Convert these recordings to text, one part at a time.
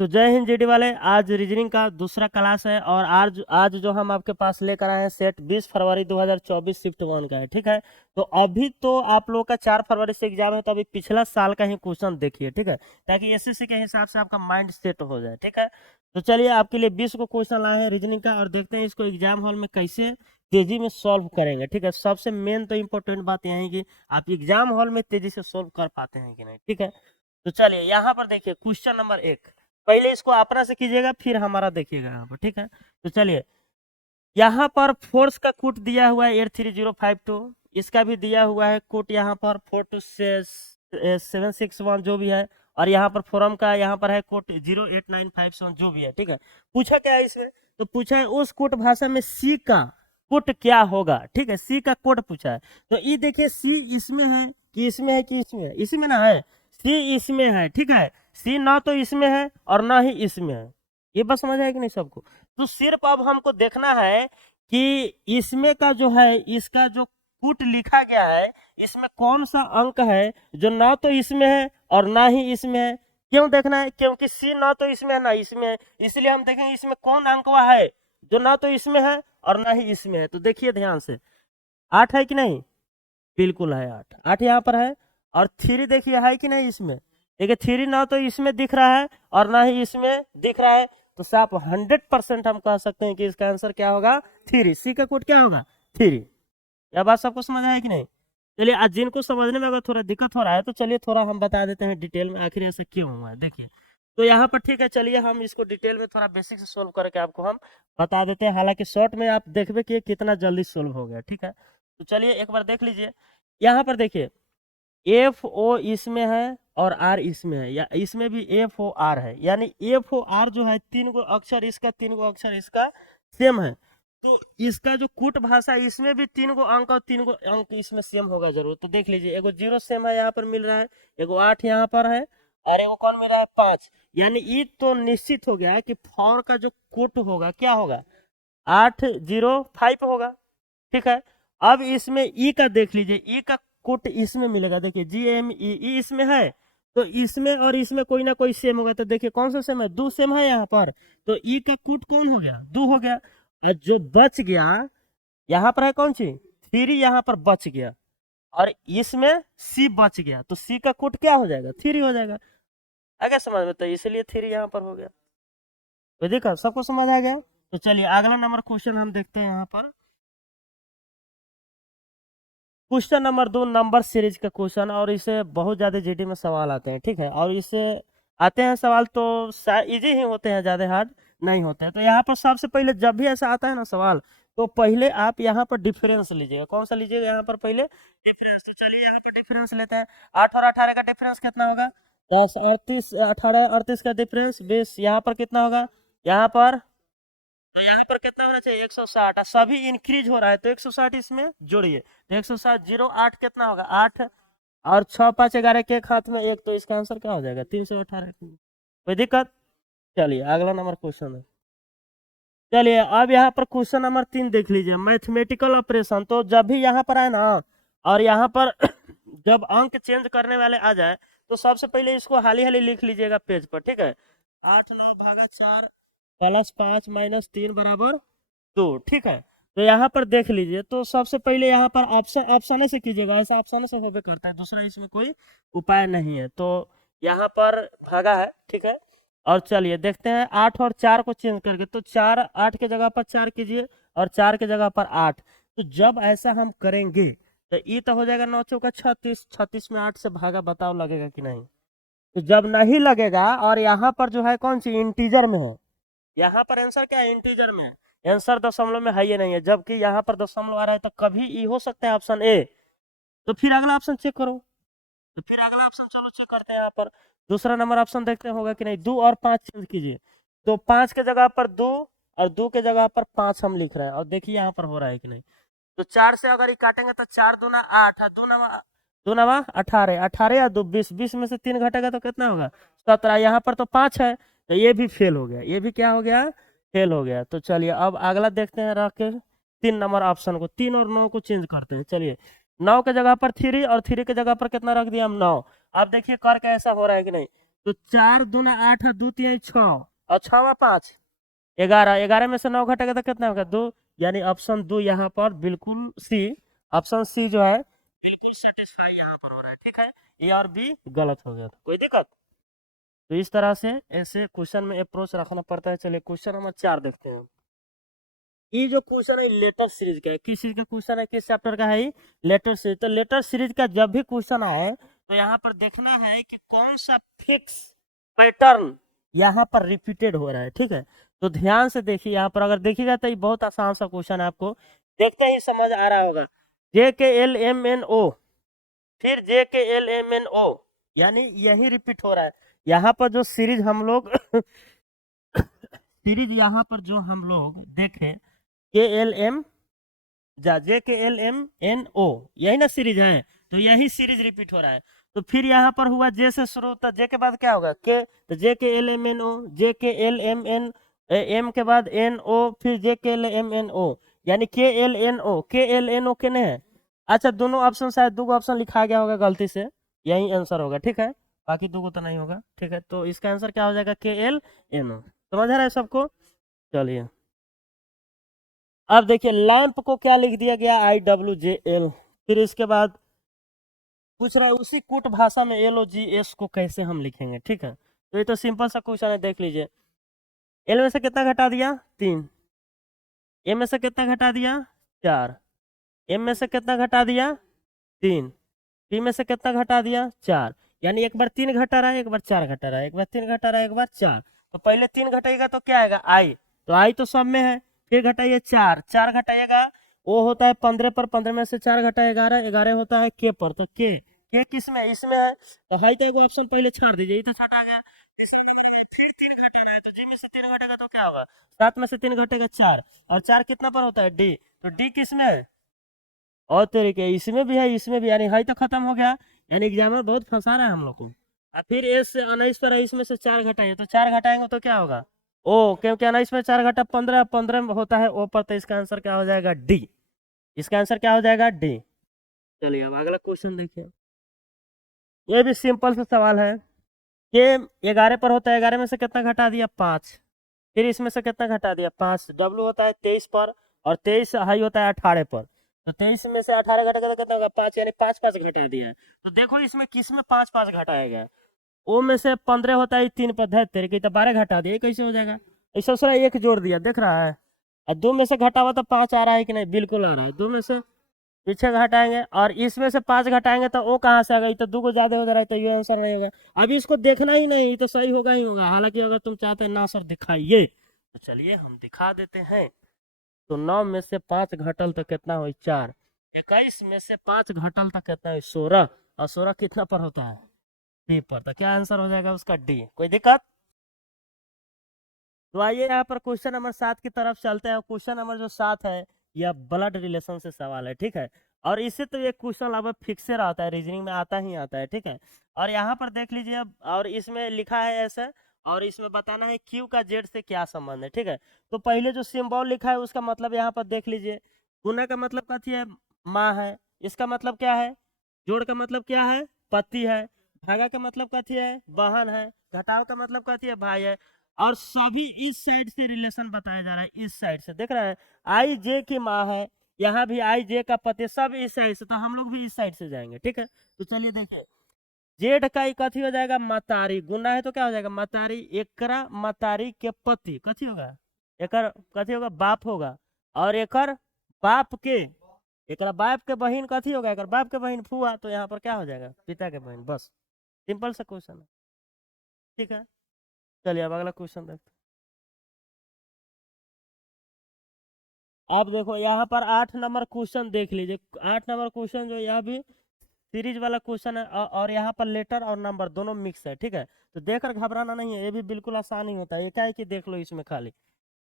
तो जय हिंद जीडी वाले, आज रीजनिंग का दूसरा क्लास है और आज आज जो हम आपके पास लेकर आए हैं सेट 20 फरवरी 2024 शिफ्ट 1 का है। ठीक है, तो अभी तो आप लोगों का 4 फरवरी से एग्जाम है, तो अभी पिछला साल का ही क्वेश्चन देखिए। ठीक है, ताकि एसएससी के हिसाब से आपका माइंड सेट हो जाए। ठीक है, तो चलिए आपके लिए 20 को क्वेश्चन लाए हैं रीजनिंग का और देखते हैं इसको एग्जाम हॉल में कैसे तेजी में सॉल्व करेंगे। ठीक है, सबसे मेन तो इम्पोर्टेंट बात यह है कि आप एग्जाम हॉल में तेजी से सॉल्व कर पाते हैं कि नहीं। ठीक है, तो चलिए यहाँ पर देखिए क्वेश्चन नंबर 1, पहले इसको अपना से कीजिएगा फिर हमारा देखिएगा यहाँ पर। ठीक है, तो चलिए यहाँ पर फोर्स का कोट दिया हुआ है 83052, इसका भी दिया हुआ है कोट यहाँ पर 42761 जो भी है, और यहाँ पर फोरम का यहाँ पर है कोट 08957 जो भी है। ठीक है, पूछा क्या है इसमें, तो पूछा है उस कोट भाषा में सी का कोट क्या होगा। ठीक है, सी का कोट पूछा है, तो ये देखिए सी इसमें है कि इसमें है कि इसमें है, इसमें ना है, सी इसमें है। ठीक है, सी ना तो इसमें है और ना ही इसमें है, ये बस समझ आया कि नहीं सबको। तो सिर्फ अब हमको देखना है कि इसमें का जो है, इसका जो पुट लिखा गया है, इसमें कौन सा अंक है जो ना तो इसमें है और ना ही इसमें है। क्यों देखना है, क्योंकि सी ना तो इसमें है ना इसमें है, इसलिए हम देखेंगे इसमें कौन अंक वह है जो ना तो इसमें है और ना ही इसमें है। तो देखिए ध्यान से, 8 है कि नहीं, बिल्कुल है 8, 8 यहाँ पर है। और 3 देखिए है कि नहीं इसमें, देखिए 3 ना तो इसमें दिख रहा है और ना ही इसमें दिख रहा है, तो साफ 100% हम कह सकते हैं कि इसका आंसर क्या होगा, 3। सी का कोड क्या होगा, 3। यह बात सबको समझ आया कि नहीं। चलिए आज जिनको समझने में अगर थोड़ा दिक्कत हो रहा है तो चलिए थोड़ा हम बता देते हैं डिटेल में आखिर ऐसा क्यों हुआ है। देखिए तो यहाँ पर ठीक है, चलिए हम इसको डिटेल में थोड़ा बेसिक से सोल्व करके आपको हम बता देते हैं, हालांकि शॉर्ट में आप देखबे कि कितना जल्दी सोल्व हो गया। ठीक है, तो चलिए एक बार देख लीजिए। यहाँ पर देखिए एफ ओ इसमें है और आर इसमें है, या इसमें भी एफ ओ आर है, यानी एफ ओ आर जो है 3 गो अक्षर इसका, 3 गो अक्षर इसका सेम है। तो इसका जो कूट भाषा, इसमें भी 3 गो अंक और 3 गो अंक इसमें सेम होगा जरूर। तो देख लीजिए एगो 0 सेम है यहाँ पर मिल रहा है, एगो 8 यहाँ पर है और एगो कौन मिल रहा है 5। यानी ये तो निश्चित हो गया कि फॉर का जो कूट होगा क्या होगा, 805 होगा। ठीक है, अब इसमें ई का देख लीजिए, ई का कोट इसमें मिलेगा, देखिए GME इसमें है, तो इसमें और इसमें कोई ना कोई सेम होगा। तो देखिए कौन सा सेम है, 2 सेम है यहाँ पर, तो ई का कोट कौन हो गया, 2 हो गया। और जो बच गया यहाँ पर है कौन सी, 3 यहाँ पर बच गया, और इसमें सी बच गया, तो सी का कोट क्या हो जाएगा, 3 हो जाएगा। आगे समझ में, तो इसलिए 3 यहाँ पर हो गया। तो देखा सबको समझ आ गया। तो चलिए अगला नंबर क्वेश्चन हम देखते हैं यहाँ पर, क्वेश्चन नंबर 2 नंबर सीरीज का क्वेश्चन, और इसे बहुत ज्यादा जीडी में सवाल आते हैं। ठीक है, और इससे आते हैं सवाल तो इजी ही होते हैं, ज्यादा हार्ड नहीं होते हैं। तो यहाँ पर सबसे पहले जब भी ऐसा आता है ना सवाल, तो पहले आप यहाँ पर डिफरेंस लीजिएगा। कौन सा लीजिएगा, यहाँ पर पहले डिफरेंस। तो चलिए यहाँ पर डिफरेंस लेते हैं, 8 और 18 का डिफरेंस कितना होगा, 10, 38, 18 38 का डिफरेंस 20, यहाँ पर कितना होगा, यहाँ पर, तो यहाँ पर कितना होना चाहिए 160, सभी इंक्रीज हो रहा है तो 160 इसमें जोड़िए, तो 160 जीरो 8 कितना होगा 8, और 6 5 11 के एक हाथ में एक, तो इसका आंसर क्या हो जाएगा 318। कोई दिक्कत। चलिए अगला नंबर क्वेश्चन है। चलिए अब यहाँ पर क्वेश्चन नंबर 3 देख लीजिए, मैथमेटिकल ऑपरेशन। तो जब भी यहाँ पर आए ना और यहाँ पर जब अंक चेंज करने वाले आ जाए, तो सबसे पहले इसको हाली हाली लिख लीजिएगा पेज पर। ठीक है, 8 9 भागा 4 प्लस 5 माइनस 3 बराबर 2। ठीक है, तो यहाँ पर देख लीजिए, तो सबसे पहले यहाँ पर ऑप्शन ऑप्शन से कीजिएगा, ऐसा ऑप्शन से होबे करता है, दूसरा इसमें कोई उपाय नहीं है। तो यहाँ पर भागा है। ठीक है, और चलिए देखते हैं 8 और 4 को चेंज करके, तो 4 8 के जगह पर 4 कीजिए और 4 के जगह पर 8। तो जब ऐसा हम करेंगे तो ये तो हो जाएगा 9 चौका 36, 36 में 8 से भागा, बताओ लगेगा कि नहीं। तो जब नहीं लगेगा और यहाँ पर जो है कौन सी इंटीजर में है, यहाँ पर आंसर क्या है, इंटीजर में है, आंसर दशमलव में है ही नहीं है, जबकि यहाँ पर दशमलव आ रहा है, तो कभी ई हो सकता है ऑप्शन ए। तो फिर अगला ऑप्शन चेक करो, तो फिर अगला ऑप्शन चलो चेक करते हैं। यहाँ पर दूसरा नंबर ऑप्शन देखते हैं होगा कि नहीं, 2 और 5 चेंज कीजिए, तो 5 के जगह पर 2 और 2 के जगह पर 5 हम लिख रहे हैं, और देखिए यहाँ पर हो रहा है कि नहीं। तो 4 से अगर ये काटेंगे तो 4 दूना 8, 2 नवा 18, 18 या 2 20, 20 में से 3 घटेगा तो कितना होगा 17। यहाँ पर तो 5 है, तो ये भी फेल हो गया, ये भी क्या हो गया, फेल हो गया। तो चलिए अब अगला देखते हैं, रख के 3 नंबर ऑप्शन को, 3 और 9 को चेंज करते हैं। चलिए 9 के जगह पर 3 और 3 के जगह पर कितना रख दिया हम 9। आप देखिए करके ऐसा हो रहा है कि नहीं, तो 4 दूना 8 और 2 3 6 और 6 5 11, 11 में से 9 घटेगा तो कितना होगा 2, यानी ऑप्शन 2 यहाँ पर बिल्कुल सी, ऑप्शन सी जो है बिल्कुल सेटिस्फाई यहाँ पर हो रहा है, ठीक है। ए और बी गलत हो गया था, कोई दिक्कत। तो इस तरह से ऐसे क्वेश्चन में अप्रोच रखना पड़ता है। चलिए क्वेश्चन नंबर 4 देखते हैं। ये जो क्वेश्चन है लेटर सीरीज का है, किस चीज का क्वेश्चन है, किस चैप्टर का है ये, लेटर सीरीज। तो लेटर सीरीज का जब भी क्वेश्चन आए तो यहाँ पर देखना है कि कौन सा फिक्स पैटर्न यहाँ पर रिपीटेड हो रहा है, ठीक है। तो ध्यान से देखिए, यहाँ पर अगर देखिएगा तो ये बहुत आसान सा क्वेश्चन है, आपको देखते ही समझ आ रहा होगा। JKLMNO, फिर JKLMNO, यानी यही रिपीट हो रहा है। यहाँ पर जो सीरीज हम लोग सीरीज यहाँ पर जो हम लोग देखें KLM JKLMNO, यही ना सीरीज है, तो यही सीरीज रिपीट हो रहा है। तो फिर यहाँ पर हुआ जे से शुरू होता है, जे के बाद क्या होगा के, तो JKLMNO, JKLMN, एम के बाद NO, फिर JKLMNO, यानी KLNO के नहीं है। अच्छा दोनों ऑप्शन शायद दो ऑप्शन लिखा गया होगा गलती से, यही आंसर होगा, ठीक है। बाकी दो तो नहीं होगा, ठीक है। तो इसका आंसर क्या हो जाएगा KLNO। समझ आ रहा है सबको। चलिए अब देखिए लैंप को क्या लिख दिया गया IWJL। फिर इसके बाद पूछ रहा है उसी कूट भाषा में LOGS को कैसे हम लिखेंगे, ठीक है। तो ये तो सिंपल सा क्वेश्चन है, देख लीजिए। एल में से कितना घटा दिया 3, एम में से कितना घटा दिया 4, एम में से कितना घटा दिया 3, पी में से कितना घटा दिया 4, यानी एक बार 3 घटा रहा है, एक बार 4 घटा रहा है, एक बार 3 घटा रहा है, एक बार 4। तो पहले 3 घटाएगा तो क्या आएगा आई, तो आई तो सब में है। फिर घटाइए 4, 4 घटाइएगा वो होता है 15 पर, 15 में से 4 घटा 11, 11 होता है के पर। तो के किस में है, इसमें है। तो हाई तो एक ऑप्शन पहले छाड़ दीजिए, ये तो छटा गया। फिर 3 घटाना है, तो जी में से 3 घटेगा तो क्या होगा 7 में से 3 घटेगा 4, और 4 कितना पर होता है डी, तो डी किस में है, और तरीके इसमें भी है, इसमें भी, यानी हाई तो खत्म हो गया। यानी एग्जामर बहुत फंसा रहा है हम लोग को। और फिर एस से 19 पर है, इसमें से 4 घटाइए, तो 4 घटाएंगे तो क्या होगा ओ, क्योंकि 19 में 4 घटा 15, 15 में होता है ओ पर, तो इसका आंसर क्या हो जाएगा डी। इसका आंसर क्या हो जाएगा डी। चलिए अब अगला क्वेश्चन देखिए। ये भी सिंपल सा सवाल है कि 11 पर होता है, 11 में से कितना घटा दिया 5, फिर इसमें से कितना घटा दिया 5, डब्ल्यू होता है 23 पर, और 23 हाई होता है 18 पर। तो 23 में से 18 घटेगा तो कितना होगा 5, यानी 5 5 घटा दिया है। तो देखो इसमें किस में 5 5 घटाया गया है, ओ में से 15 होता है 3 पर, तेरे की तो 12 घटा दिया, कैसे हो जाएगा। ऐसा दूसरा एक जोड़ दिया, देख रहा है। और 2 में से घटा हुआ तो 5 आ रहा है कि नहीं, बिल्कुल आ रहा है। 2 में से पीछे घटाएंगे और इसमें से 5 घटाएंगे तो वो कहाँ से आ गई, तो 2 को ज्यादा हो जा रहा है, तो ये आंसर नहीं होगा। अभी इसको देखना ही नहीं, तो सही होगा ही होगा। हालांकि अगर तुम चाहते हैं ना सर दिखाइए, तो चलिए हम दिखा देते हैं। तो 9 में से 5 घटल तो कितना हुई 4, 21 में से 5 घटल तो कितना हुई 16, और 16 कितना पर होता है डी पर, तो क्या आंसर हो जाएगा उसका डी। कोई दिक्कत। तो आइए यहाँ पर क्वेश्चन नंबर 7 की तरफ चलते हैं। क्वेश्चन नंबर जो 7 है यह ब्लड रिलेशन से सवाल है, ठीक है। और इससे तो ये क्वेश्चन लगभग फिक्स रहता है, रीजनिंग में आता ही आता है, ठीक है। और यहाँ पर देख लीजिए अब, और इसमें लिखा है ऐसे, और इसमें बताना है क्यू का जेड से क्या संबंध है, ठीक है। तो पहले जो सिंबल लिखा है उसका मतलब यहाँ पर देख लीजिए। गुना का मतलब कथी है माँ है, इसका मतलब क्या है, जोड़ का मतलब क्या है पति है, भागा का मतलब कथी है बहन है, घटाव का मतलब कथी है भाई है। और सभी इस साइड से रिलेशन बताया जा रहा है, इस साइड से देख रहे हैं। आई जे की माँ है, यहाँ भी आई जे का पति, सब इस साइड से, तो हम लोग भी इस साइड से जाएंगे, ठीक है। तो चलिए देखिए, जेठ का ही कथी हो जाएगा मतारी, गुना है तो क्या हो जाएगा मतारी, एकरा मतारी के पति कथी होगा, एकर कथी होगा बाप होगा, और एकर बाप के, एकरा बाप के बहन कथी होगा, एकर बाप के बहन फुआ, तो यहाँ पर क्या हो जाएगा पिता के बहन। बस सिंपल सा क्वेश्चन है, ठीक है। चलिए अब अगला क्वेश्चन देखते हैं। आप देखो यहाँ पर 8 नंबर क्वेश्चन देख लीजिए। 8 नंबर क्वेश्चन जो यह भी सीरीज वाला क्वेश्चन है, और यहाँ पर लेटर और नंबर दोनों मिक्स है, ठीक है। तो देखकर घबराना नहीं है, ये भी बिल्कुल आसान ही होता है। ये क्या है कि देख लो इसमें खाली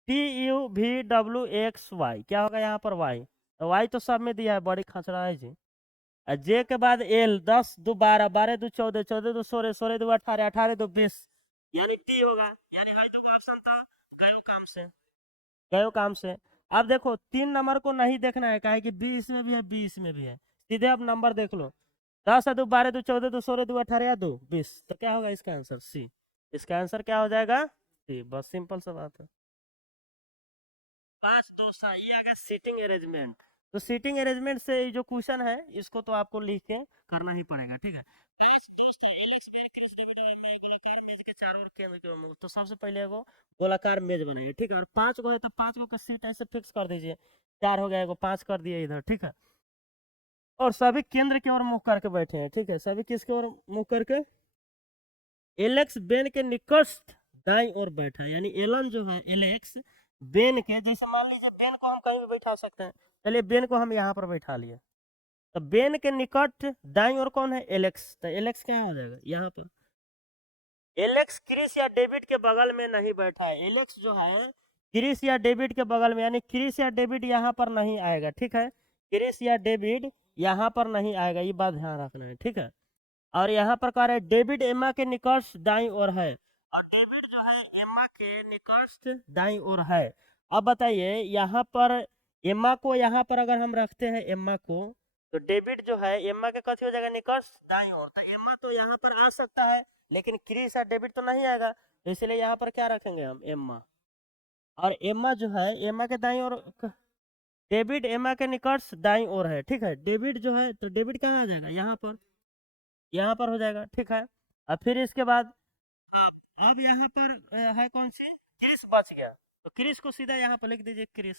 PUVWXY क्या होगा यहाँ पर वाई, तो वाई तो सब में दिया है, बड़ी खचड़ा है जी। जे के बाद एल, 10 2 12, 12 2 14, 14 2 16, 16 2 18, 18 2 20, यानी टी होगा। यानी हर दो ऑप्शन था गयो काम से, गयो काम से। अब देखो 3 नंबर को नहीं देखना है, काहे कि बी इसमें भी है बी इसमें भी है, सीधे अब नंबर देख लो। 10 है 2 12 2 14 2 16 2 18 या 2 20, तो क्या होगा इसका आंसर? सी। इसका आंसर क्या हो जाएगा? सी। बस सिंपल सा बात है। 5 2 7, ये आ गया सीटिंग अरेंजमेंट। तो सीटिंग अरेंजमेंट से ये जो क्वेश्चन है इसको तो आपको लिख के करना ही पड़ेगा, ठीक है। 5 2 7 एलेक्स मेरी क्रॉस डेविड में गोलाकार मेज के चारों ओर केंद्र के ओर। तो सबसे पहले एगो गोलाकार मेज बनाइए, ठीक है। और 5 गो है तो 5 गो का सीट ऐसे फिक्स कर दीजिए। 4 हो गया, एगो 5 कर दिए इधर, ठीक है। और सभी केंद्र की ओर मुख करके बैठे हैं, ठीक है। सभी किसके ओर मुख करके? एलेक्स बेन के निकटस्थ दाईं ओर बैठा है, यानी एलन जो है एलेक्स बेन के, जैसे मान लीजिए बेन को हम कहीं भी बैठा सकते हैं। चलिए बेन को हम यहाँ पर बैठा लिए। तो बेन के निकट दाईं ओर कौन है? एलेक्स। तो एलेक्स क्या हो जाएगा यहाँ पर? एलेक्स क्रिस या डेविड के बगल में नहीं बैठा है। एलेक्स जो है क्रिस या डेविड के बगल में, यानी क्रिस या डेविड यहाँ पर नहीं आएगा, ठीक है। क्रिस या डेविड यहाँ पर नहीं आएगा, ये बात ध्यान रखना है, ठीक है। और यहाँ पर कह रहे हैं डेविड एम्मा के निकटस्थ दाईं ओर है, और डेविड जो है एम्मा के निकटस्थ दाईं ओर है। अब बताइए यहाँ पर एम्मा को, यहाँ पर अगर हम रखते हैं एम्मा को, तो डेविड जो है एम्मा के कथी हो जाएगा? निकटस्थ दाईं ओर। तो एम्मा तो यहाँ पर आ सकता है, लेकिन क्रिस या डेविड तो नहीं आएगा, तो इसलिए यहाँ पर क्या रखेंगे हम? एम्मा। और एम्मा जो है एम्मा के दाईं ओर, डेविड एम्मा के निकटस्थ दाईं ओर है, ठीक है। डेविड जो है, तो डेविड कहाँ आ जाएगा? यहाँ पर, यहाँ पर हो जाएगा, ठीक है। और फिर इसके बाद अब यहाँ पर है कौन सी? क्रिस बच गया, तो क्रिस को सीधा यहाँ पर लिख दीजिए, क्रिस।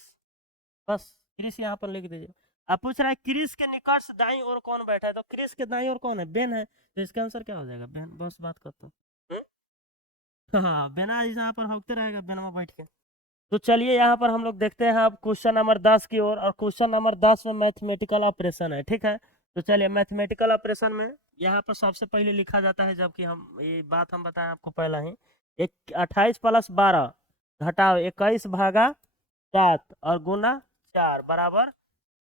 बस क्रिस यहाँ पर लिख दीजिए। अब पूछ रहा है क्रिस के निकट से दाईं ओर कौन बैठा है, तो क्रिस के दाईं ओर कौन है? बेन है, तो इसका आंसर क्या हो जाएगा? बेन। बस बात करता हूँ। हाँ, बेना यहाँ पर होते रहेगा, बेन में बैठ के। तो चलिए यहाँ पर हम लोग देखते हैं अब क्वेश्चन नंबर 10 की ओर, और क्वेश्चन नंबर 10 में मैथमेटिकल ऑपरेशन है, ठीक है। तो चलिए मैथमेटिकल ऑपरेशन में यहाँ पर सबसे पहले लिखा जाता है, जबकि हम ये बात हम बताएं आपको पहला ही। एक 28 + 12 घटाओ 21 भागा 7 और गुना 4 बराबर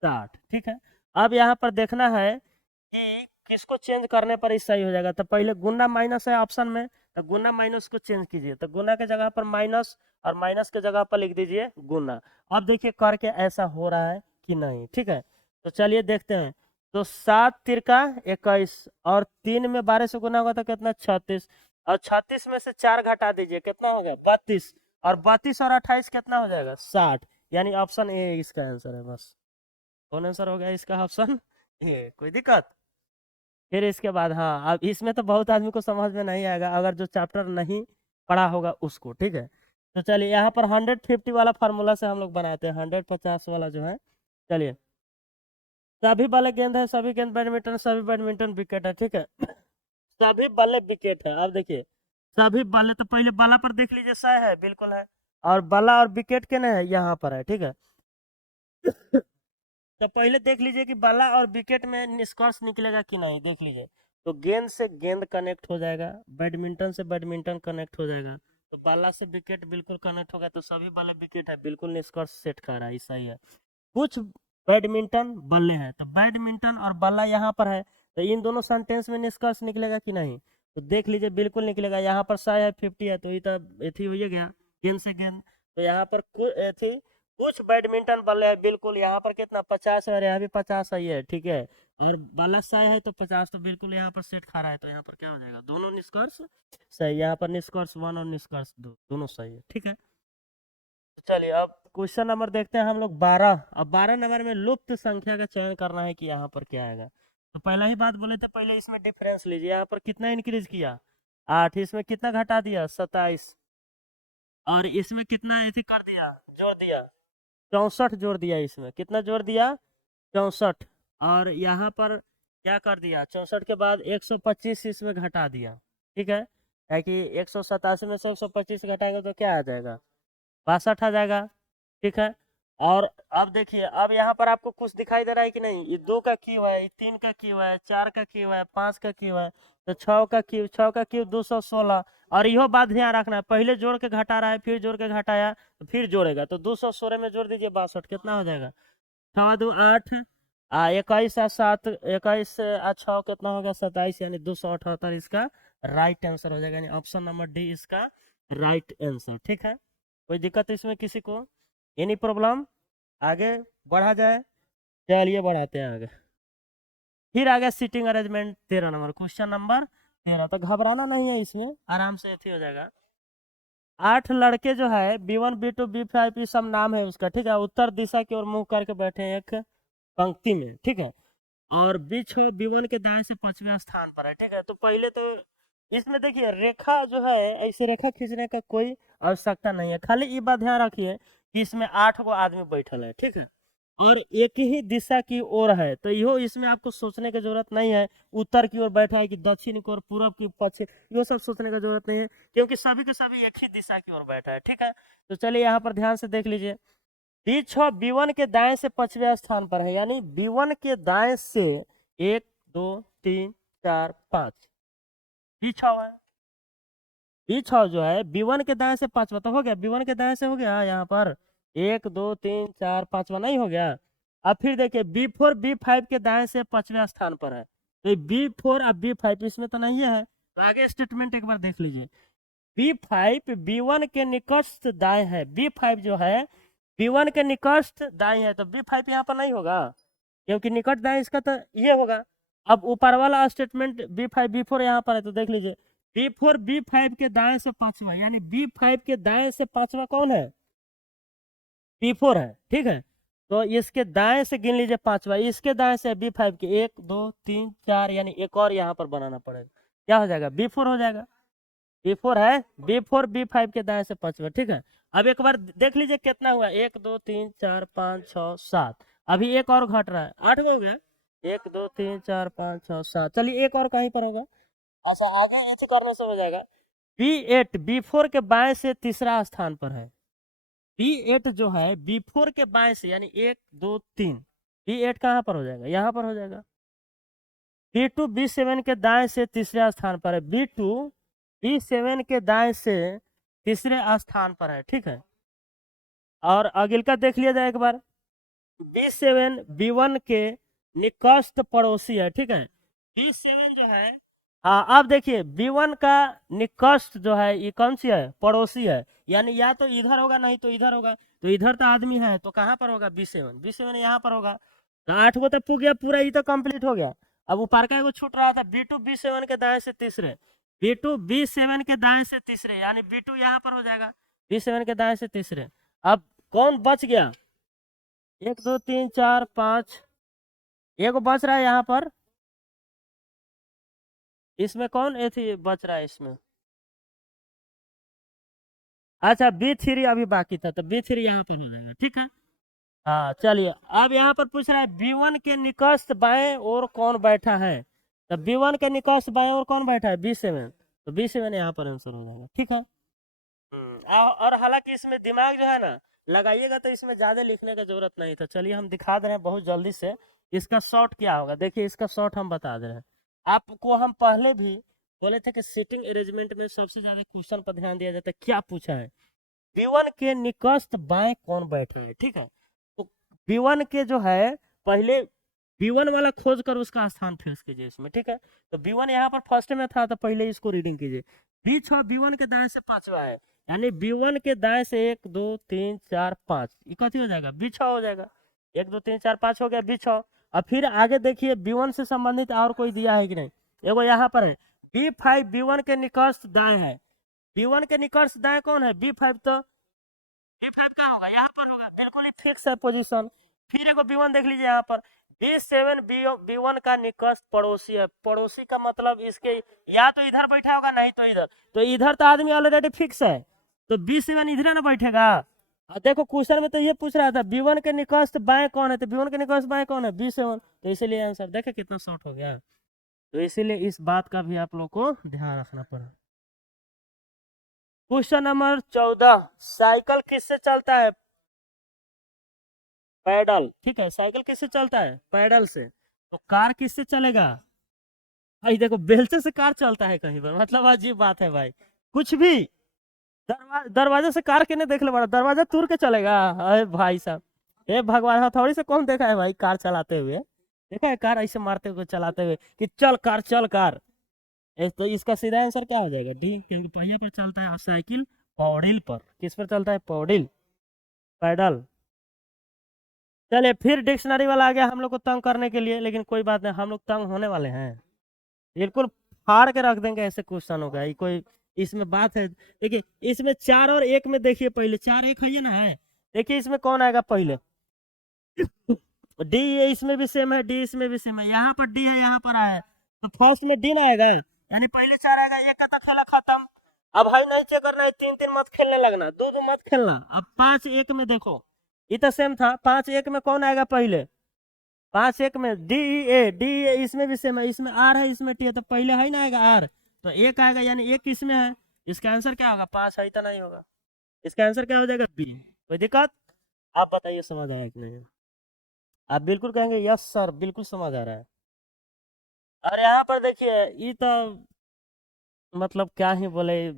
60, ठीक है। अब यहाँ पर देखना है कि किसको चेंज करने पर ही सही हो जाएगा। तो पहले गुना माइनस है ऑप्शन में, तो गुना माइनस को चेंज कीजिए। तो गुना के जगह पर माइनस, और माइनस के जगह पर लिख दीजिए गुना। अब देखिए करके ऐसा हो रहा है कि नहीं, ठीक है। तो चलिए देखते हैं। तो 7 तिरका 21, और 3 में 12 से गुना होगा तो कितना? 36, और 36 में से 4 घटा दीजिए, कितना हो गया? 32, और 32 और 28 कितना हो जाएगा? 60, यानी ऑप्शन ए इसका आंसर है। बस कौन आंसर हो गया इसका? Option A. कोई दिक्कत? फिर इसके बाद हाँ, अब इसमें तो बहुत आदमी को समझ में नहीं आएगा, अगर जो चैप्टर नहीं पढ़ा होगा उसको, ठीक है। तो चलिए यहाँ पर 150 वाला फार्मूला से हम लोग बनाते हैं, 150 वाला जो है। चलिए, सभी बल्ले गेंद है, सभी गेंद बैडमिंटन, सभी बैडमिंटन विकेट है, ठीक है। सभी बल्ले विकेट है। अब देखिए सभी बल्ले, तो पहले बल्ला पर देख लीजिए, सही है, बिल्कुल है। और बल्ला और विकेट के है यहाँ पर है, ठीक है। तो पहले देख लीजिए कि बल्ला और विकेट में निष्कर्ष निकलेगा कि नहीं, देख लीजिए। तो गेंद से गेंद कनेक्ट हो जाएगा, बैडमिंटन से बैडमिंटन कनेक्ट हो जाएगा, तो बल्ला से विकेट बिल्कुल कनेक्ट हो गया, तो सभी बल्ले विकेट है, बिल्कुल निष्कर्ष सेट कर रहा है, सही है। कुछ बैडमिंटन बल्ले हैं, तो बैडमिंटन और बल्ला यहाँ पर है, तो इन दोनों सेंटेंस में निष्कर्ष निकलेगा कि नहीं? तो देख लीजिए बिल्कुल निकलेगा। यहाँ पर 100 है, 50 है, तो ये तो एथी हो ही गया, गेंद से गेंद। तो यहाँ पर एथी कुछ बैडमिंटन बल्ले है, बिल्कुल यहाँ पर कितना? 50 है, और यहाँ भी 50 ही है, ठीक है। और बल्ला 100 है तो 50, तो बिल्कुल यहाँ पर सेट खा रहा है, तो यहाँ पर क्या हो जाएगा? दोनों निष्कर्ष सही। यहाँ पर निष्कर्ष 1 और निष्कर्ष 2 दोनों सही है, ठीक है। चलिए अब क्वेश्चन नंबर देखते हैं हम लोग 12। अब 12 नंबर में लुप्त संख्या का चयन करना है कि यहाँ पर क्या आएगा। तो पहला ही बात बोले थे, पहले इसमें डिफरेंस लीजिए। यहाँ पर कितना इंक्रीज किया? 8। इसमें कितना घटा दिया? 27। और इसमें कितना ऐसे कर दिया? जोड़ दिया? 64 जोड़ दिया। इसमें कितना जोड़ दिया? 64। और यहाँ पर क्या कर दिया? 64 के बाद 125 इसमें घटा दिया, ठीक है। है कि 187 में से 125 घटाएंगे तो क्या आ जाएगा? 62 आ जाएगा, ठीक है। और अब देखिए, अब यहाँ पर आपको कुछ दिखाई दे रहा है कि नहीं? ये 2 का क्यूब है, ये 3 का क्यूब है, 4 का क्यूब है, 5 का क्यूब है, तो 6 का क्यूब, 6 का क्यूब 216। और यहो बात ध्यान रखना है, पहले जोड़ के घटा रहा है, फिर जोड़ के घटाया, तो फिर जोड़ेगा, तो 216 में जोड़ दीजिए 62, कितना हो जाएगा? 6 2 8, 21 7, 21 6 कितना होगा? 27, यानी 278 इसका राइट आंसर हो जाएगा, यानी ऑप्शन नंबर डी इसका राइट आंसर, ठीक है। कोई दिक्कत इसमें किसी को? Any problem? आगे बढ़ा जाए? चलिए बढ़ाते हैं आगे। फिर आ गया seating arrangement 13 number, question number 13। तो घबराना नहीं है, इसमें आराम से ऐसे हो जाएगा। 8 लड़के जो है B1 B2 B5 ये सब नाम है उसका, ठीक है। उत्तर दिशा की ओर मुंह करके बैठे हैं एक पंक्ति में, ठीक है। और B6 B1 के दाएं से 5वें स्थान पर है, ठीक है। तो पहले तो इसमें देखिए रेखा जो है, ऐसे रेखा खींचने का कोई आवश्यकता नहीं है, खाली ये बात ध्यान रखिए कि इसमें 8 गो आदमी बैठल है, ठीक है। और एक ही दिशा की ओर है, तो यो इसमें आपको सोचने की जरूरत नहीं है उत्तर की ओर बैठा है कि दक्षिण की ओर, पूर्व की, पश्चिम, ये सब सोचने की जरूरत नहीं है, क्योंकि सभी के सभी एक ही दिशा की ओर बैठा है, ठीक है। तो चलिए यहाँ पर ध्यान से देख लीजिए। B6 B1 के दाएं से 5वें स्थान पर है, यानी B1 के दाएं से 1 2 3 4 5 B6 है। B6 जो है B1 के दाएं से 5वां तो हो गया, B1 के दाएं से हो गया यहाँ पर 1 2 3 4 5वां नहीं हो गया। अब फिर देखिए B4 B5 के दाएं से 5वें स्थान पर है, तो B4 और B5 इसमें तो नहीं है। तो आगे स्टेटमेंट एक बार देख लीजिए। B5 B1 के निकटस्थ दाएं है, B5 जो है B1 के निकटस्थ दाएं है, तो B5 यहाँ पर नहीं होगा, क्योंकि निकट दाएं इसका तो ये होगा। अब ऊपर वाला स्टेटमेंट B5 B4 यहाँ पर है, तो देख लीजिए B4 B5 के दाएं से 5वां, यानी B5 के दाएं से 5वां कौन है? B4 है, ठीक है। तो इसके दाएं से गिन लीजिए 5वां, इसके दाएं से B5 के 1 2 3 4, यानी एक और यहाँ पर बनाना पड़ेगा, क्या हो जाएगा? B4 हो जाएगा। B4 है, B4 B5 के दाएं से 5वां, ठीक है। अब एक बार देख लीजिए कितना हुआ, 1 2 3 4 5 6 7, अभी एक और घट रहा है, 8 हो गया। 1 2 3 4 5 6 7, चलिए एक और कहीं पर होगा। अच्छा आगे इसी करने से हो जाएगा। B8 B4 के बाएं से तीसरा स्थान पर है। B8 जो है B4 के बाएं से, यानी 1 2 3, B8 कहाँ पर हो जाएगा? यहाँ पर हो जाएगा। B2 B7 के दाएं से तीसरे स्थान पर है, B2 B7 के दाएं से तीसरे स्थान पर है, ठीक है। और अगिल का देख लिया जाए एक बार। B7 B1 के निकटस्थ पड़ोसी है, ठीक है। B7 जो है, हाँ अब देखिए B1 का निकटस्थ जो है ये कौन सी है? पड़ोसी है, यानी या तो इधर होगा नहीं तो इधर होगा, तो इधर तो आदमी है, तो कहाँ पर होगा? B7 यहाँ पर होगा। तो 8 गो तो पूग गया पूरा, ये तो कंप्लीट हो गया। अब ऊपर का एगो छूट रहा था, B2 B7 के दाएं से तीसरे, B2 B7 के दाएं से तीसरे, यानी B2 यहाँ पर हो जाएगा, B7 के दाएं से तीसरे। अब कौन बच गया? 1 2 3 4 5, एगो बच रहा है यहाँ पर, इसमें कौन एथी बच रहा है इसमें? अच्छा B3 अभी बाकी था, तो B3 यहाँ पर हो जाएगा, ठीक है। हाँ चलिए, अब यहाँ पर पूछ रहा है B1 के निकटस्थ बाएं और कौन बैठा है, तो B1 के निकटस्थ बाएं और कौन बैठा है? B7, तो B7 यहाँ पर आंसर हो जाएगा, ठीक है। और हालांकि इसमें दिमाग जो है ना लगाइएगा, तो इसमें ज्यादा लिखने की जरूरत नहीं। तो चलिए हम दिखा दे रहे हैं बहुत जल्दी से इसका शॉर्ट क्या होगा। देखिए इसका शॉर्ट हम बता दे रहे हैं आपको। हम पहले भी बोले थे कि सीटिंग अरेंजमेंट में सबसे ज्यादा क्वेश्चन पर ध्यान दिया जाता है। क्या पूछा है? B1 के निकटस्थ बाएं कौन बैठे हैं, ठीक है। तो B1 के जो है पहले B1 वाला खोज कर उसका स्थान फिक्स कीजिए इसमें, ठीक है। तो B1 यहाँ पर फर्स्ट में था, तो पहले इसको रीडिंग कीजिए। B6 B1 के दाएं से 5वां है, यानी B1 के दाएं से 1 2 3 4 5, ये कथी हो जाएगा? B6 हो जाएगा। 1 2 3 4 5 हो गया B6। अब फिर आगे देखिए B1 से संबंधित और कोई दिया है कि नहीं? एगो यहाँ पर है B5 B1 के निकटस्थ दाएं है। B1 के निकटस्थ दाएं कौन है? B5, तो B5 क्या होगा? यहाँ पर होगा, बिल्कुल ही फिक्स है पोजीशन। फिर एगो B1 देख लीजिए यहाँ पर, B7 B1 का निकटस्थ पड़ोसी है। पड़ोसी का मतलब इसके या तो इधर बैठा होगा नहीं तो इधर, तो इधर तो आदमी ऑलरेडी फिक्स है, तो B7 इधर ना बैठेगा। देखो क्वेश्चन में तो ये पूछ रहा था B1 के निकटस्थ बाएं कौन है, तो B1 के निकटस्थ बाएं कौन है? B7, तो इसीलिए आंसर देखे कितना शॉर्ट हो गया। तो इसीलिए इस बात का भी आप लोग को ध्यान रखना पड़ा। क्वेश्चन नंबर 14, साइकिल किससे चलता है? पैडल, ठीक है। साइकिल किससे चलता है? पैडल से। तो कार किससे चलेगा? भाई देखो बेलचे से कार चलता है कहीं पर, मतलब अजीब बात है भाई। कुछ भी दरवाजे से कार के नहीं देख ले बड़ा, दरवाजा तोड़ के चलेगा? अरे भाई साहब, हे भगवान, हथौड़ी से कौन देखा है भाई कार चलाते हुए? देखा है कार ऐसे मारते हुए चलाते हुए कि चल कार चल कार? तो इसका सीधा आंसर क्या हो जाएगा? डी, क्योंकि पहिया पर चलता है और साइकिल पौड़िल पर। किस पर चलता है? पौड़िल, पैडल। चलिए फिर डिक्शनरी वाला आ गया हम लोग को तंग करने के लिए, लेकिन कोई बात नहीं, हम लोग तंग होने वाले हैं, बिल्कुल फाड़ के रख देंगे ऐसे क्वेश्चन होगा, ये कोई इसमें बात है। देखिए इसमें 4 और 1 में देखिए, पहले 4 1 है ये ना है, देखिए इसमें कौन आएगा पहले, डी, ये इसमें भी सेम है, डी इसमें भी सेम है, यहाँ पर डी है, यहाँ पर आया है, तो फर्स्ट में डी ना आएगा, यानी पहले 4 आएगा, एक का तो खेला खत्म। अब भाई नहीं चेक करना है, 3 3 मत खेलने लगना, 2 2 मत खेलना। अब 5 1 में देखो, ये तो सेम था, 5 1 में कौन आएगा पहले, 5 1 में डी ए, डी ए इसमें भी सेम है, इसमें आर है इसमें टी है, तो पहले है ना आएगा आर, तो एक आएगा, यानी एक इसमें है, इसका आंसर क्या होगा, 5 है तो नहीं होगा, इसका आंसर क्या हो जाएगा बी। कोई दिक्कत, आप बताइए समझ आया कि नहीं, आप बिल्कुल कहेंगे यस सर बिल्कुल समझ आ रहा है। और यहाँ पर देखिए ये तो मतलब क्या ही बोले,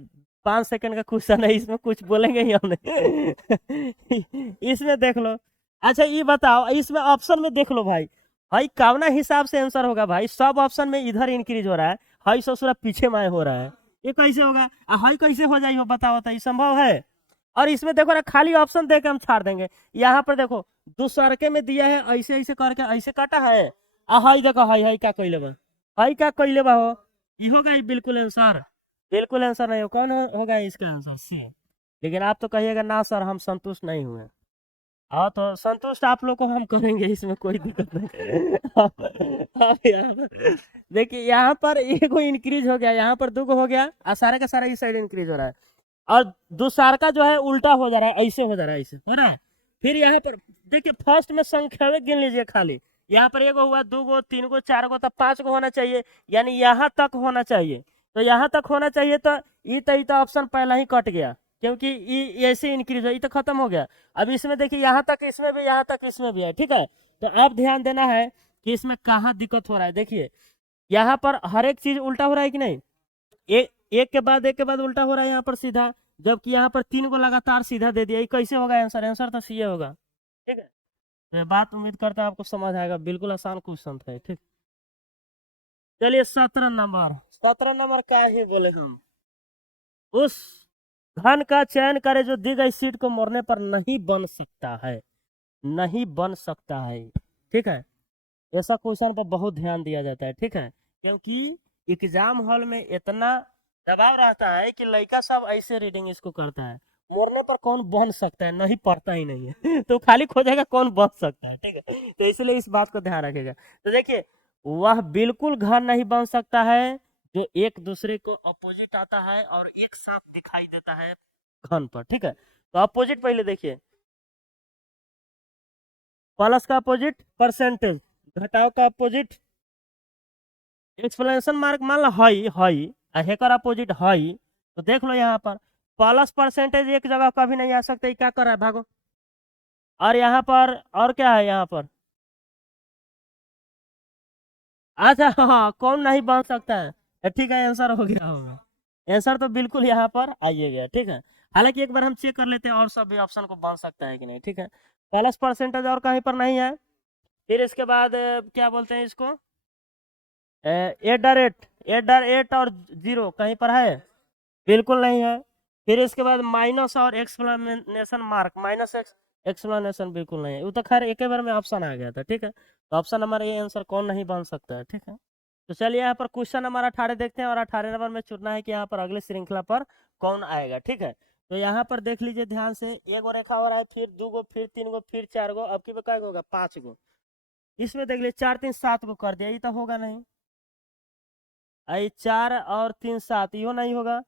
5 सेकंड का क्वेश्चन है, इसमें कुछ बोलेंगे ही हम नहीं। इसमें देख लो, अच्छा ये बताओ, इसमें ऑप्शन में देख लो भाई, भाई कावना हिसाब से आंसर होगा भाई, सब ऑप्शन में इधर इंक्रीज हो रहा है, हाई ससुरा पीछे माए हो रहा है, ये कैसे होगा, हाई कैसे हो जाए, बताओ तो, ये संभव है। और इसमें देखो ना, खाली ऑप्शन दे के हम छाड़ देंगे, यहाँ पर देखो दूसरके में दिया है, ऐसे ऐसे करके ऐसे काटा है, हाई देखो, हाई हाई क्या कैले बा, हाई क्या कैले बा हो, ये होगा ये बिल्कुल आंसर, बिल्कुल आंसर नहीं हो, कौन होगा इसका आंसर सी। लेकिन आप तो कहिएगा ना सर हम संतुष्ट नहीं हुए, हाँ तो संतुष्ट आप लोग को हम करेंगे, इसमें कोई दिक्कत नहीं। देखिए यहाँ पर एक को इंक्रीज हो गया, यहाँ पर 2 को हो गया, और सारे का सारा इस साइड इंक्रीज हो रहा है, और दूसरा का जो है उल्टा हो जा रहा है, ऐसे हो जा रहा है, ऐसे हो रहा है। फिर यहाँ पर देखिए फर्स्ट में संख्या गिन लीजिए खाली, यहाँ पर 1 हुआ, 2 गो, 3 गो, 4 गो, तब 5 गो होना चाहिए, यानी यहाँ तक होना चाहिए, तो यहाँ तक होना चाहिए, तो ये तो ऑप्शन पहला ही कट गया, क्योंकि ये ऐसे इंक्रीज हो, ये तो खत्म हो गया। अब इसमें देखिए यहाँ तक इसमें भी, यहाँ तक इसमें भी है, ठीक है, तो अब ध्यान देना है कि इसमें कहाँ दिक्कत हो रहा है। देखिए यहाँ पर हर एक चीज उल्टा हो रहा है कि नहीं, एक के बाद एक के बाद उल्टा हो रहा है यहाँ पर सीधा, जबकि यहाँ पर 3 को लगातार सीधा दे दिया, ये कैसे होगा आंसर, आंसर तो सी होगा, ठीक है। तो ये बात उम्मीद करता है आपको समझ आएगा, बिल्कुल आसान क्वेश्चन था, ठीक। चलिए 17 नंबर, 17 नंबर क्या है बोले हम, उस धन का चयन करे जो दी गई सीट को मोड़ने पर नहीं बन सकता है, नहीं बन सकता है, ठीक है। ऐसा क्वेश्चन पर बहुत ध्यान दिया जाता है, ठीक है, क्योंकि एग्जाम हॉल में इतना दबाव रहता है कि लड़का सब ऐसे रीडिंग इसको करता है, मोड़ने पर कौन बन सकता है, नहीं पढ़ता ही नहीं है। तो खाली खोजेगा कौन बन सकता है, ठीक है, तो इसलिए इस बात को ध्यान रखेगा। तो देखिए वह बिल्कुल घर नहीं बन सकता है जो एक दूसरे को अपोजिट आता है और एक साथ दिखाई देता है घन पर, ठीक है। तो अपोजिट पहले देखिए, प्लस का अपोजिट परसेंटेज, घटाव का अपोजिट एक्सप्लेनेशन मार्क, मान लो हाई हाई, हेकर अपोजिट हाई, तो देख लो यहाँ पर प्लस परसेंटेज एक जगह कभी नहीं आ सकता, क्या कर रहा है भागो, और यहाँ पर और क्या है यहाँ पर, अच्छा हाँ कौन नहीं बन सकता है, ठीक है आंसर हो गया होगा, आंसर तो बिल्कुल यहाँ पर आइए गया, ठीक है। हालांकि एक बार हम चेक कर लेते हैं और सब भी ऑप्शन को बन सकता है कि नहीं, ठीक है। प्लस परसेंटेज और कहीं पर नहीं है, फिर इसके बाद क्या बोलते हैं इसको, एट और 0 कहीं पर है, बिल्कुल नहीं है। फिर इसके बाद माइनस और एक्सप्लेनेशन मार्क, माइनस एक्सप्लेनेशन बिल्कुल नहीं है, वो तो खैर एक बार में ऑप्शन आ गया था, ठीक है। तो ऑप्शन नंबर ए आंसर कौन नहीं बन सकता है, ठीक है। तो चलिए यहाँ पर क्वेश्चन नंबर 18 देखते हैं, और 18 नंबर में चुनना है कि यहाँ पर अगले श्रृंखला पर कौन आएगा, ठीक है। तो यहाँ पर देख लीजिए ध्यान से, एक गो रेखा हो रहा है, फिर 2 गो, फिर 3 गो, फिर 4 गो, अब की क्या होगा 5 गो, इसमें देख लीजिए 4 3 7 गो कर दिया, ये तो होगा नहीं, आई 4 और 3 7, यो नहीं होगा,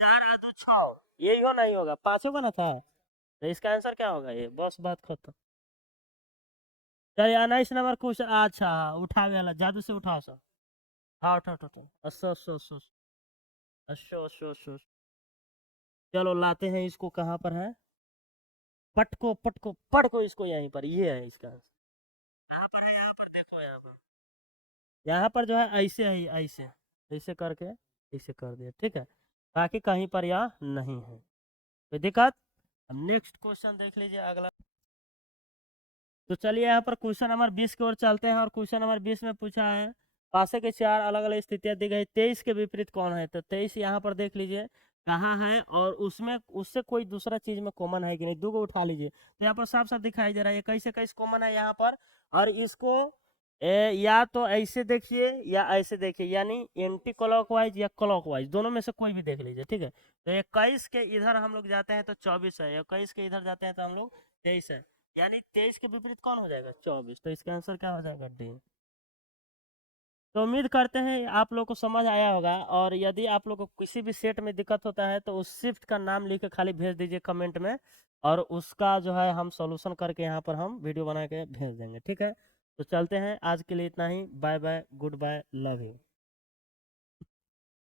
4 और 2 6, ये यो नहीं होगा, 5 होगा ना था, तो इसका आंसर क्या होगा, ये बस बात खत्म। चलिए 19 नंबर क्वेश्चन, अच्छा हाँ, उठावे वाला जादू से उठाओ सर, हाँ उठा उठा उठा, अस्सो अस्सो अस्सो अस्सो अस्सो अस्सो, चलो लाते हैं इसको, कहाँ पर है, पटको पटको पटको इसको, यहीं पर, ये है इसका आंसर, यहाँ पर है, यहाँ पर देखो, यहाँ पर, यहाँ पर जो है ऐसे है, ऐसे ऐसे करके ऐसे कर दिया, ठीक है, बाकी कहीं पर यह नहीं है, कोई दिक्कत। नेक्स्ट क्वेश्चन देख लीजिए अगला। तो चलिए यहाँ पर क्वेश्चन नंबर 20 की ओर चलते हैं, और क्वेश्चन नंबर 20 में पूछा है पासे के 4 अलग अलग स्थितियां दी गई, 23 के विपरीत कौन है, तो 23 यहाँ पर देख लीजिए, कहाँ है और उसमें उससे कोई दूसरा चीज में कॉमन है कि नहीं, दो को उठा लीजिए। तो यहाँ पर साफ साफ दिखाई दे रहा है ये इक्कीस इक्कीस कॉमन है यहाँ पर। और इसको या तो ऐसे देखिए या ऐसे देखिए, यानी एंटी क्लॉकवाइज या क्लॉकवाइज, दोनों में से कोई भी देख लीजिए, ठीक है। तो 21 के इधर हम लोग जाते हैं तो 24 है, 21 के इधर जाते हैं तो हम लोग 23 है, यानी 23 के विपरीत कौन हो जाएगा, 24। तो इसका आंसर क्या हो जाएगा, डी। तो उम्मीद करते हैं आप लोग को समझ आया होगा। और यदि आप लोग को किसी भी सेट में दिक्कत होता है तो उस शिफ्ट का नाम लिख के खाली भेज दीजिए कमेंट में, और उसका जो है हम सॉल्यूशन करके यहाँ पर हम वीडियो बना के भेज देंगे, ठीक है। तो चलते हैं, आज के लिए इतना ही। Bye bye, goodbye, love you.